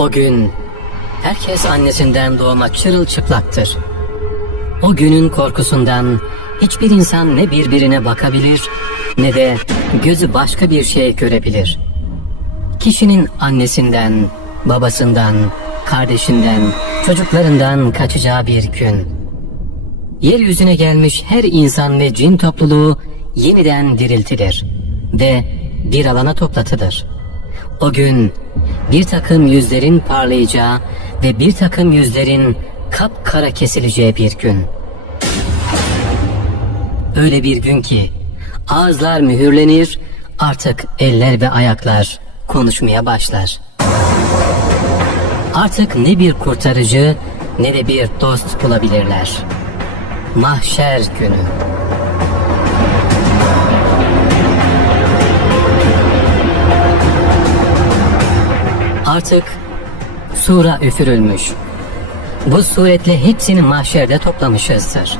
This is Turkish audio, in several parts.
O gün herkes annesinden doğma çırılçıplaktır. O günün korkusundan hiçbir insan ne birbirine bakabilir ne de gözü başka bir şey görebilir. Kişinin annesinden, babasından, kardeşinden, çocuklarından kaçacağı bir gün. Yeryüzüne gelmiş her insan ve cin topluluğu yeniden diriltilir ve bir alana toplatılır. O gün bir takım yüzlerin parlayacağı ve bir takım yüzlerin kapkara kesileceği bir gün. Öyle bir gün ki ağızlar mühürlenir, artık eller ve ayaklar konuşmaya başlar. Artık ne bir kurtarıcı ne de bir dost bulabilirler. Mahşer günü. Artık sura üfürülmüş. Bu suretle hepsini mahşerde toplamışızdır.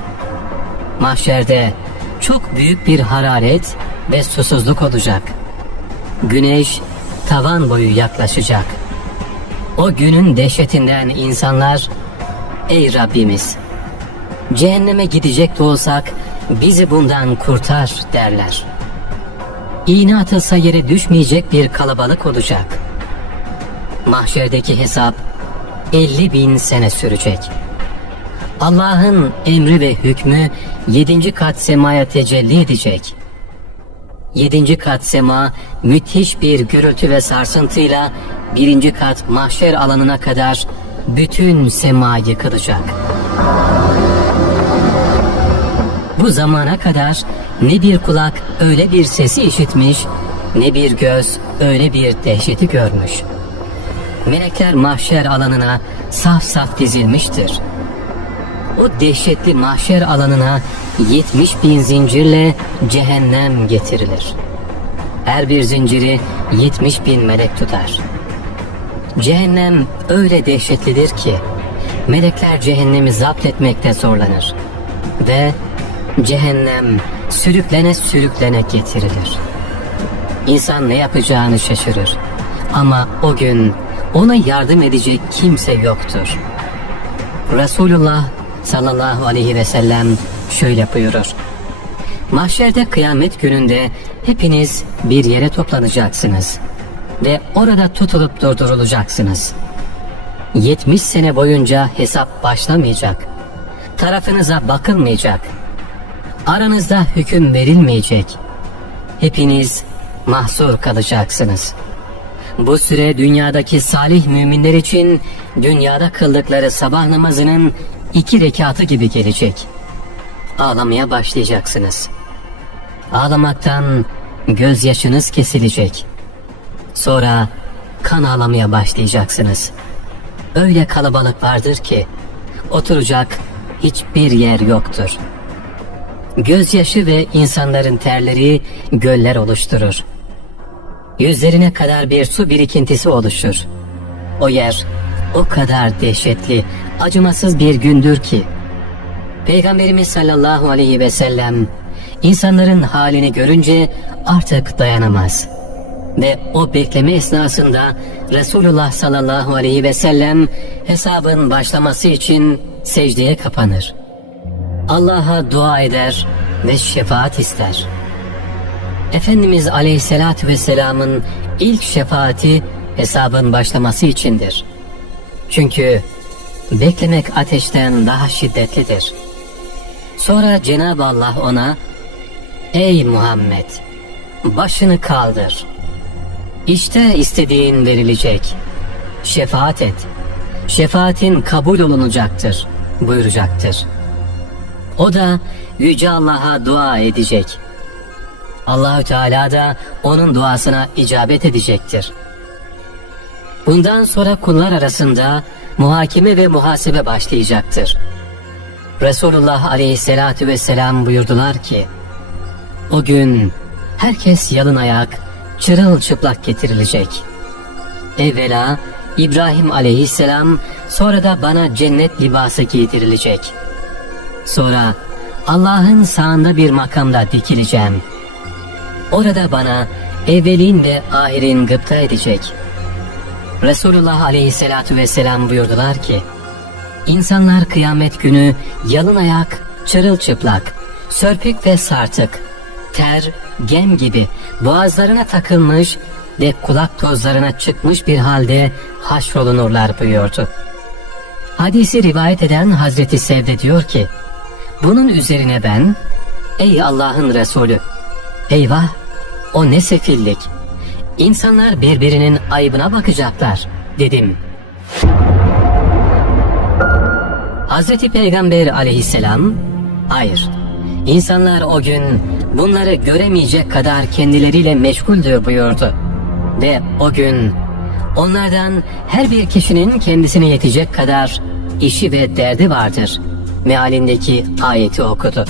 Mahşerde çok büyük bir hararet ve susuzluk olacak. Güneş tavan boyu yaklaşacak. O günün dehşetinden insanlar Ey Rabbimiz! Cehenneme gidecek de olsak bizi bundan kurtar derler. İğne atılsa yere düşmeyecek bir kalabalık olacak. Mahşerdeki hesap 50 bin sene sürecek. Allah'ın emri ve hükmü yedinci kat semaya tecelli edecek. Yedinci kat sema müthiş bir gürültü ve sarsıntıyla birinci kat mahşer alanına kadar bütün sema yıkılacak. Bu zamana kadar ne bir kulak öyle bir sesi işitmiş, ne bir göz öyle bir dehşeti görmüş. Melekler mahşer alanına saf saf dizilmiştir. O dehşetli mahşer alanına 70 bin zincirle cehennem getirilir. Her bir zinciri 70 bin melek tutar. Cehennem öyle dehşetlidir ki melekler cehennemi zapt etmekte zorlanır. Ve cehennem sürüklene sürüklene getirilir. İnsan ne yapacağını şaşırır. Ama o gün ona yardım edecek kimse yoktur. Resulullah sallallahu aleyhi ve sellem şöyle buyurur. Mahşerde kıyamet gününde hepiniz bir yere toplanacaksınız ve orada tutulup durdurulacaksınız. 70 sene boyunca hesap başlamayacak. Tarafınıza bakılmayacak. Aranızda hüküm verilmeyecek. Hepiniz mahsur kalacaksınız. Bu süre dünyadaki salih müminler için dünyada kıldıkları sabah namazının iki rekatı gibi gelecek. Ağlamaya başlayacaksınız. Ağlamaktan gözyaşınız kesilecek. Sonra kan ağlamaya başlayacaksınız. Öyle kalabalık vardır ki oturacak hiçbir yer yoktur. Gözyaşı ve insanların terleri göller oluşturur. Yüzlerine kadar bir su birikintisi oluşur. O yer o kadar dehşetli, acımasız bir gündür ki Peygamberimiz sallallahu aleyhi ve sellem insanların halini görünce artık dayanamaz. Ve o bekleme esnasında Resulullah sallallahu aleyhi ve sellem hesabın başlaması için secdeye kapanır. Allah'a dua eder ve şefaat ister. Efendimiz aleyhissalatü vesselamın ilk şefaati hesabın başlaması içindir. Çünkü beklemek ateşten daha şiddetlidir. Sonra Cenab-ı Allah ona Ey Muhammed başını kaldır. İşte istediğin verilecek. Şefaat et. Şefaatin kabul olunacaktır buyuracaktır. O da Yüce Allah'a dua edecek. Allahü Teala da onun duasına icabet edecektir. Bundan sonra kullar arasında muhakeme ve muhasebe başlayacaktır. Resulullah aleyhissalatu vesselam buyurdular ki, o gün herkes yalın ayak, çırılçıplak getirilecek. Evvela İbrahim aleyhisselam, sonra da bana cennet libası giydirilecek. Sonra Allah'ın sağında bir makamda dikileceğim. Orada bana evvelin ve ahirin gıpta edecek. Resulullah aleyhissalatu vesselam buyurdular ki, İnsanlar kıyamet günü yalın ayak, çırılçıplak, sörpük ve sartık, ter, gem gibi boğazlarına takılmış ve kulak tozlarına çıkmış bir halde haşrolunurlar buyurdu. Hadisi rivayet eden Hazreti Sevde diyor ki, bunun üzerine ben, ey Allah'ın Resulü, eyvah o ne sefillik, İnsanlar birbirinin ayıbına bakacaklar dedim. Hazreti Peygamber aleyhisselam, hayır, insanlar o gün bunları göremeyecek kadar kendileriyle meşguldür buyurdu. Ve o gün onlardan her bir kişinin kendisine yetecek kadar işi ve derdi vardır. Mealindeki ayeti okudu.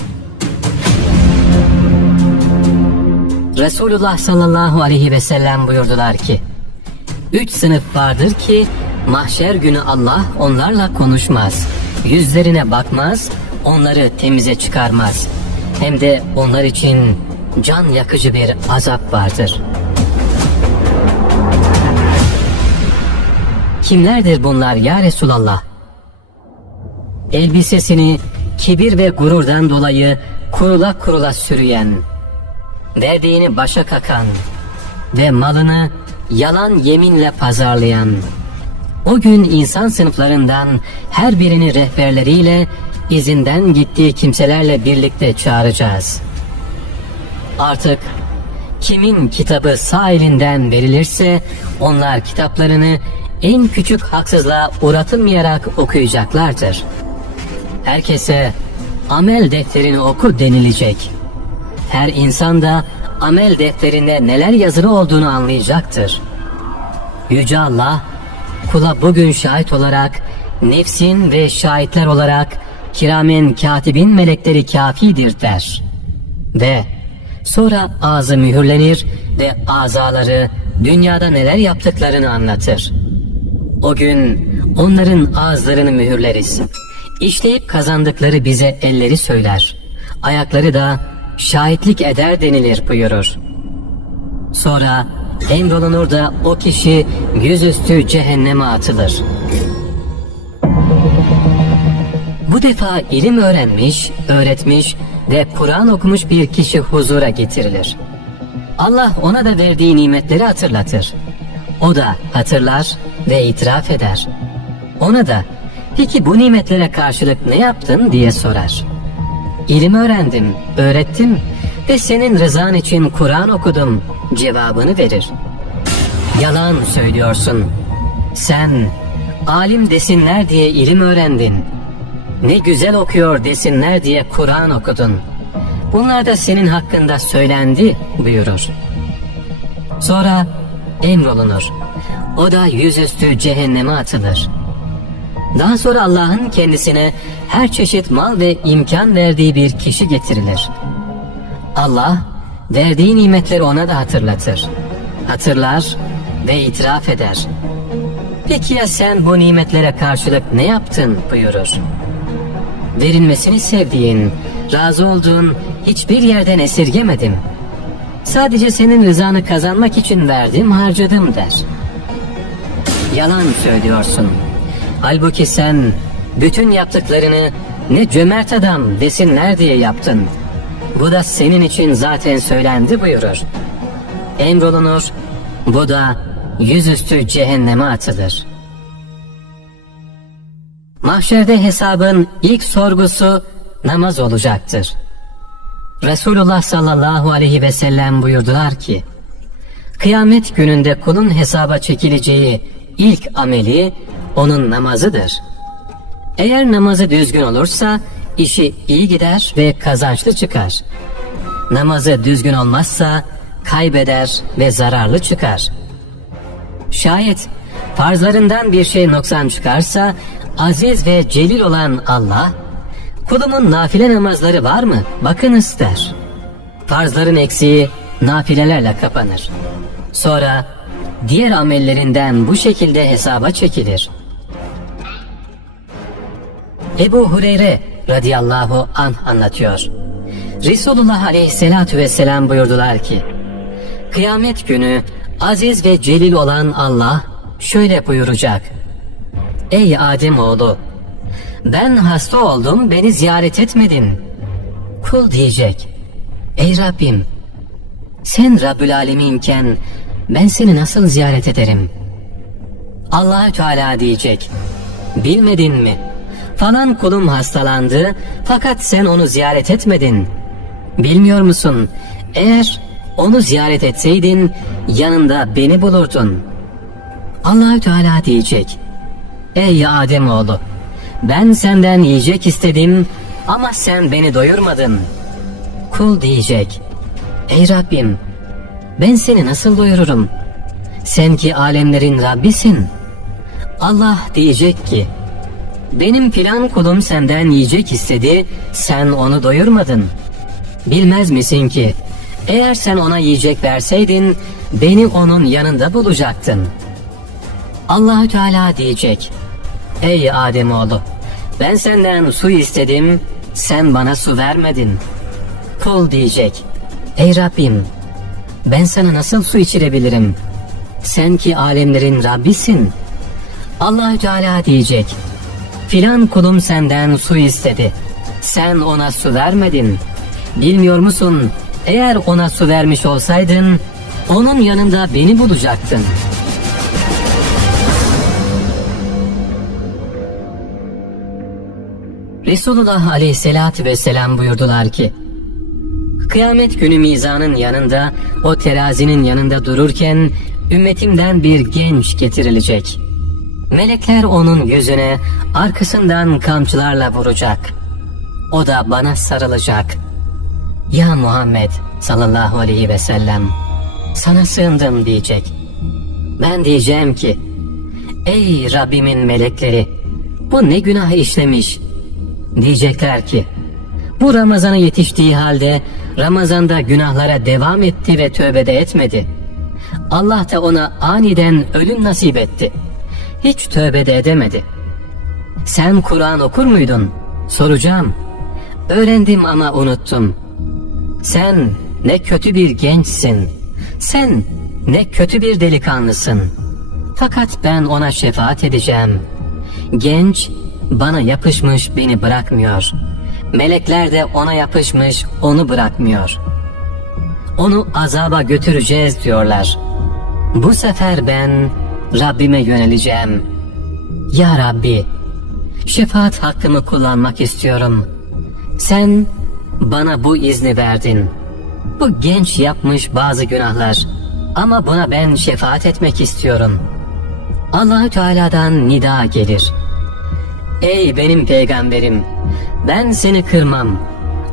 Resulullah sallallahu aleyhi ve sellem buyurdular ki, Üç sınıf vardır ki mahşer günü Allah onlarla konuşmaz. Yüzlerine bakmaz, onları temize çıkarmaz. Hem de onlar için can yakıcı bir azap vardır. Kimlerdir bunlar ya Resulallah? Elbisesini kibir ve gururdan dolayı kurula kurula sürüyen, verdiğini başa kakan ve malını yalan yeminle pazarlayan, o gün insan sınıflarından her birini rehberleriyle izinden gittiği kimselerle birlikte çağıracağız. Artık kimin kitabı sağ elinden verilirse onlar kitaplarını en küçük haksızlığa uğratılmayarak okuyacaklardır. Herkese amel defterini oku denilecek. Her insan da amel defterinde neler yazılı olduğunu anlayacaktır. Yüce Allah kula bugün şahit olarak nefsin ve şahitler olarak kiramen katibin melekleri kafidir der. Ve sonra ağzı mühürlenir ve azaları dünyada neler yaptıklarını anlatır. O gün onların ağızlarını mühürleriz. İşleyip kazandıkları bize elleri söyler. Ayakları da şahitlik eder denilir buyurur. Sonra emrolunur da o kişi yüzüstü cehenneme atılır. Bu defa ilim öğrenmiş, öğretmiş ve Kur'an okumuş bir kişi huzura getirilir. Allah ona da verdiği nimetleri hatırlatır. O da hatırlar ve itiraf eder. Ona da peki bu nimetlere karşılık ne yaptın diye sorar. İlim öğrendim, öğrettim ve senin rızan için Kur'an okudum cevabını verir. Yalan söylüyorsun. Sen alim desinler diye ilim öğrendin. Ne güzel okuyor desinler diye Kur'an okudun. Bunlar da senin hakkında söylendi buyurur. Sonra emrolunur. O da yüzüstü cehenneme atılır. Daha sonra Allah'ın kendisine her çeşit mal ve imkan verdiği bir kişi getirilir. Allah verdiği nimetleri ona da hatırlatır. Hatırlar ve itiraf eder. Peki ya sen bu nimetlere karşılık ne yaptın buyurur. Verilmesini sevdiğin, razı olduğun hiçbir yerden esirgemedim. Sadece senin rızanı kazanmak için verdim, harcadım der. Yalan söylüyorsun. Halbuki sen bütün yaptıklarını ne cömert adam desinler diye yaptın. Bu da senin için zaten söylendi buyurur. Emrolunur, bu da yüzüstü cehenneme atılır. Mahşerde hesabın ilk sorgusu namaz olacaktır. Resulullah sallallahu aleyhi ve sellem buyurdular ki, Kıyamet gününde kulun hesaba çekileceği ilk ameli onun namazıdır. Eğer namazı düzgün olursa işi iyi gider ve kazançlı çıkar. Namazı düzgün olmazsa kaybeder ve zararlı çıkar. Şayet farzlarından bir şey noksan çıkarsa aziz ve celil olan Allah kulumun nafile namazları var mı bakın ister. Farzların eksiği nafilelerle kapanır. Sonra diğer amellerinden bu şekilde hesaba çekilir. Ebu Hureyre radıyallahu anh anlatıyor. Resulullah aleyhissalatu vesselam buyurdular ki, Kıyamet günü aziz ve celil olan Allah şöyle buyuracak. Ey Adem oğlu, ben hasta oldum beni ziyaret etmedin. Kul diyecek. Ey Rabbim, sen Rabbül Aleminken ben seni nasıl ziyaret ederim? allah Teala diyecek. Bilmedin mi? Falan kulum hastalandı fakat sen onu ziyaret etmedin. Bilmiyor musun? Eğer onu ziyaret etseydin yanında beni bulurdun. Allahü Teala diyecek. Ey Adem oğlu, ben senden yiyecek istedim ama sen beni doyurmadın. Kul diyecek. Ey Rabbim, ben seni nasıl doyururum? Sen ki alemlerin Rabbisin. Allah diyecek ki, benim filan kulum senden yiyecek istedi, sen onu doyurmadın. Bilmez misin ki, eğer sen ona yiyecek verseydin, beni onun yanında bulacaktın. Allahü Teala diyecek, Ey Ademoğlu, ben senden su istedim, sen bana su vermedin. Kul diyecek, Ey Rabbim, ben sana nasıl su içirebilirim? Sen ki alemlerin Rabbisin. Allahü Teala diyecek, filan kulum senden su istedi. Sen ona su vermedin. Bilmiyor musun? Eğer ona su vermiş olsaydın, onun yanında beni bulacaktın. Resulullah aleyhissalatü vesselam buyurdular ki, Kıyamet günü mizanın yanında, o terazinin yanında dururken, ümmetimden bir genç getirilecek. Melekler onun yüzüne arkasından kamçılarla vuracak. O da bana sarılacak. Ya Muhammed sallallahu aleyhi ve sellem, sana sığındım diyecek. Ben diyeceğim ki, ey Rabbimin melekleri, bu ne günah işlemiş. Diyecekler ki, bu Ramazan'a yetiştiği halde Ramazan'da günahlara devam etti ve tövbede etmedi. Allah da ona aniden ölüm nasip etti. Hiç tövbede edemedi. Sen Kur'an okur muydun? Soracağım. Öğrendim ama unuttum. Sen ne kötü bir gençsin. Sen ne kötü bir delikanlısın. Fakat ben ona şefaat edeceğim. Genç bana yapışmış beni bırakmıyor. Melekler de ona yapışmış onu bırakmıyor. Onu azaba götüreceğiz diyorlar. Bu sefer ben Rabbime yöneleceğim. Ya Rabbi, şefaat hakkımı kullanmak istiyorum. Sen bana bu izni verdin. Bu genç yapmış bazı günahlar ama buna ben şefaat etmek istiyorum. Allahü Teala'dan nida gelir. Ey benim peygamberim, ben seni kırmam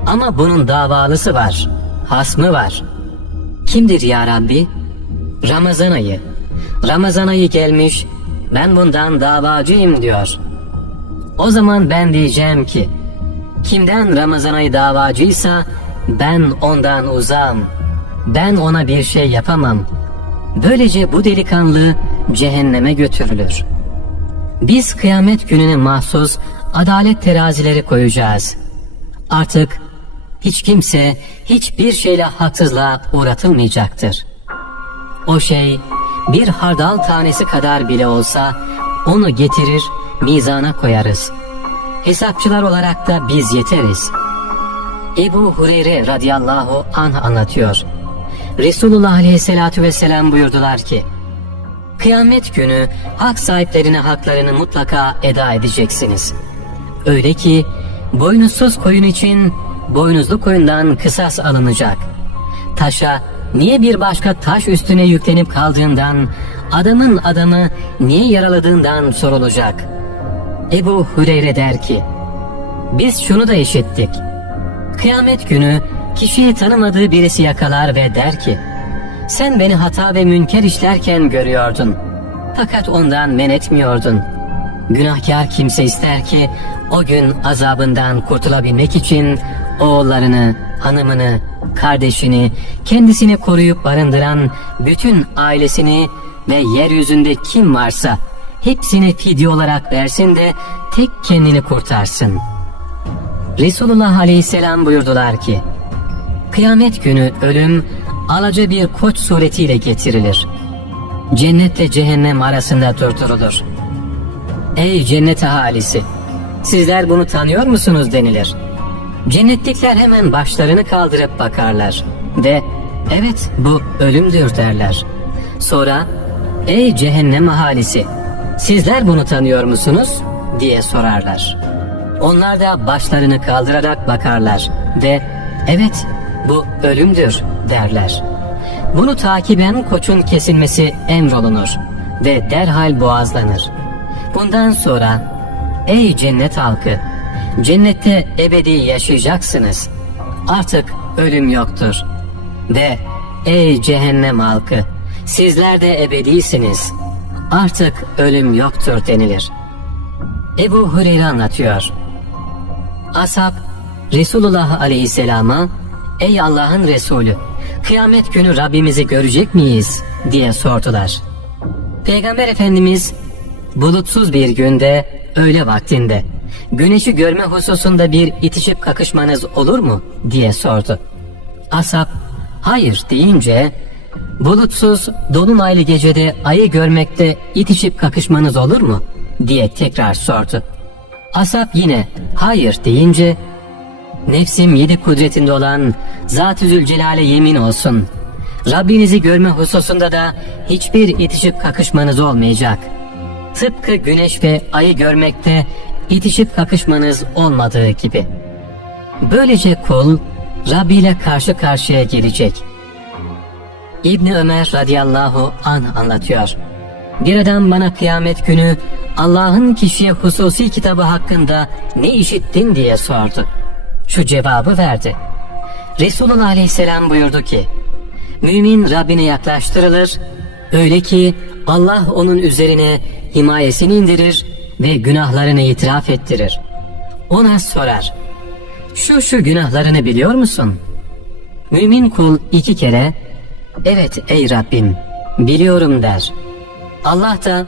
ama bunun davalısı var, hasmı var. Kimdir ya Rabbi? Ramazan ayı. Ramazan ayı gelmiş, ben bundan davacıyım diyor. O zaman ben diyeceğim ki, kimden Ramazan ayı davacıysa ben ondan uzağım. Ben ona bir şey yapamam. Böylece bu delikanlı cehenneme götürülür. Biz kıyamet gününe mahsus adalet terazileri koyacağız. Artık hiç kimse hiçbir şeyle haksızlığa uğratılmayacaktır. O şey bir hardal tanesi kadar bile olsa onu getirir mizana koyarız. Hesapçılar olarak da biz yeteriz. Ebu Hureyre radıyallahu anh anlatıyor. Resulullah aleyhissalatü vesselam buyurdular ki, Kıyamet günü hak sahiplerine haklarını mutlaka eda edeceksiniz. Öyle ki boynuzsuz koyun için boynuzlu koyundan kısas alınacak. Taşa niye bir başka taş üstüne yüklenip kaldığından, adamın adamı niye yaraladığından sorulacak. Ebu Hureyre der ki, biz şunu da işittik. Kıyamet günü kişiyi tanımadığı birisi yakalar ve der ki, sen beni hata ve münker işlerken görüyordun. Fakat ondan men etmiyordun. Günahkar kimse ister ki o gün azabından kurtulabilmek için oğullarını, hanımını, kardeşini, kendisini koruyup barındıran bütün ailesini ve yeryüzünde kim varsa hepsini fidye olarak versin de tek kendini kurtarsın. Resulullah Aleyhisselam buyurdular ki, Kıyamet günü ölüm alaca bir koç suretiyle getirilir. cennetle cehennem arasında durdurulur. Ey cennet ahalisi! Sizler bunu tanıyor musunuz denilir. Cennetlikler hemen başlarını kaldırıp bakarlar ve evet bu ölümdür derler. Sonra ey cehennem ahalisi! Sizler bunu tanıyor musunuz? diye sorarlar. Onlar da başlarını kaldırarak bakarlar ve evet bu ölümdür derler. Bunu takiben koçun kesilmesi emrolunur ve derhal boğazlanır. Bundan sonra ey cennet halkı cennette ebedi yaşayacaksınız. Artık ölüm yoktur. Ve ey cehennem halkı sizler de ebedisiniz. Artık ölüm yoktur denilir. Ebu Hureyre anlatıyor. Ashab Resulullah Aleyhisselam'a Ey Allah'ın Resulü kıyamet günü Rabbimizi görecek miyiz diye sordular. Peygamber Efendimiz bulutsuz bir günde öğle vaktinde güneşi görme hususunda bir itişip kakışmanız olur mu diye sordu. Ashab hayır deyince bulutsuz dolunaylı gecede ayı görmekte itişip kakışmanız olur mu diye tekrar sordu. Asap yine hayır deyince nefsim yedi kudretinde olan Zat-ı Zülcelal'e yemin olsun. Rabbinizi görme hususunda da hiçbir itişip kakışmanız olmayacak. Tıpkı güneş ve ayı görmekte itişip kakışmanız olmadığı gibi. Böylece kul Rabbi ile karşı karşıya gelecek. İbni Ömer radıyallahu an anlatıyor. Bir adam bana kıyamet günü Allah'ın kişiye hususi kitabı hakkında ne işittin diye sordu. Şu cevabı verdi. Resulullah aleyhisselam buyurdu ki, Mümin Rabbine yaklaştırılır, öyle ki Allah onun üzerine himayesini indirir ve günahlarını itiraf ettirir. Ona sorar, şu şu günahlarını biliyor musun? Mümin kul iki kere, evet ey Rabbim, biliyorum der. Allah da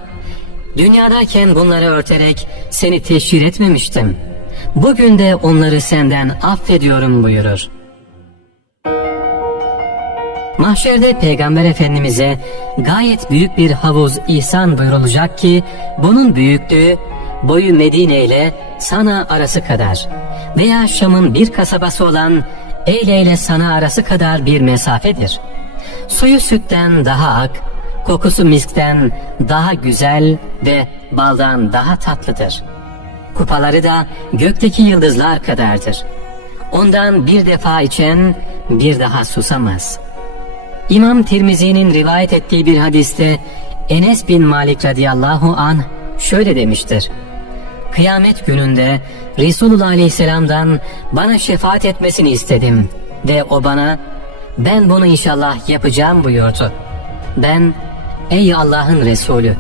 dünyadayken bunları örterek seni teşhir etmemiştim. Bugün de onları senden affediyorum buyurur. Mahşerde Peygamber Efendimiz'e gayet büyük bir havuz ihsan buyurulacak ki bunun büyüklüğü boyu Medine ile Sana arası kadar veya Şam'ın bir kasabası olan Eyle ile Sana arası kadar bir mesafedir. Suyu sütten daha ak, kokusu miskten daha güzel ve baldan daha tatlıdır. Kupaları da gökteki yıldızlar kadardır. Ondan bir defa içen bir daha susamaz. İmam Tirmizi'nin rivayet ettiği bir hadiste Enes bin Malik radıyallahu an şöyle demiştir. Kıyamet gününde Resulullah aleyhisselamdan bana şefaat etmesini istedim ve o bana ben bunu inşallah yapacağım buyurdu. Ben ey Allah'ın Resulü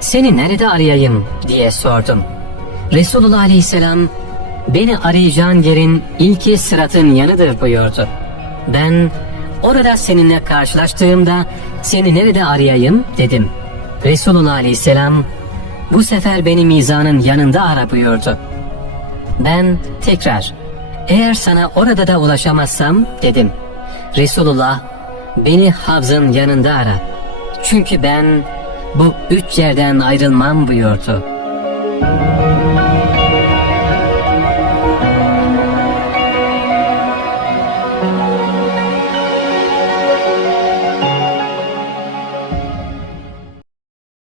seni nerede arayayım diye sordum. Resulullah aleyhisselam beni arayacağın yerin ilki sıratın yanıdır buyurdu. Ben orada seninle karşılaştığımda seni nerede arayayım dedim. Resulullah aleyhisselam bu sefer beni mizanın yanında ara buyurdu. Ben tekrar eğer sana orada da ulaşamazsam dedim. Resulullah beni havzın yanında ara. Çünkü ben bu üç yerden ayrılmam buyurdu.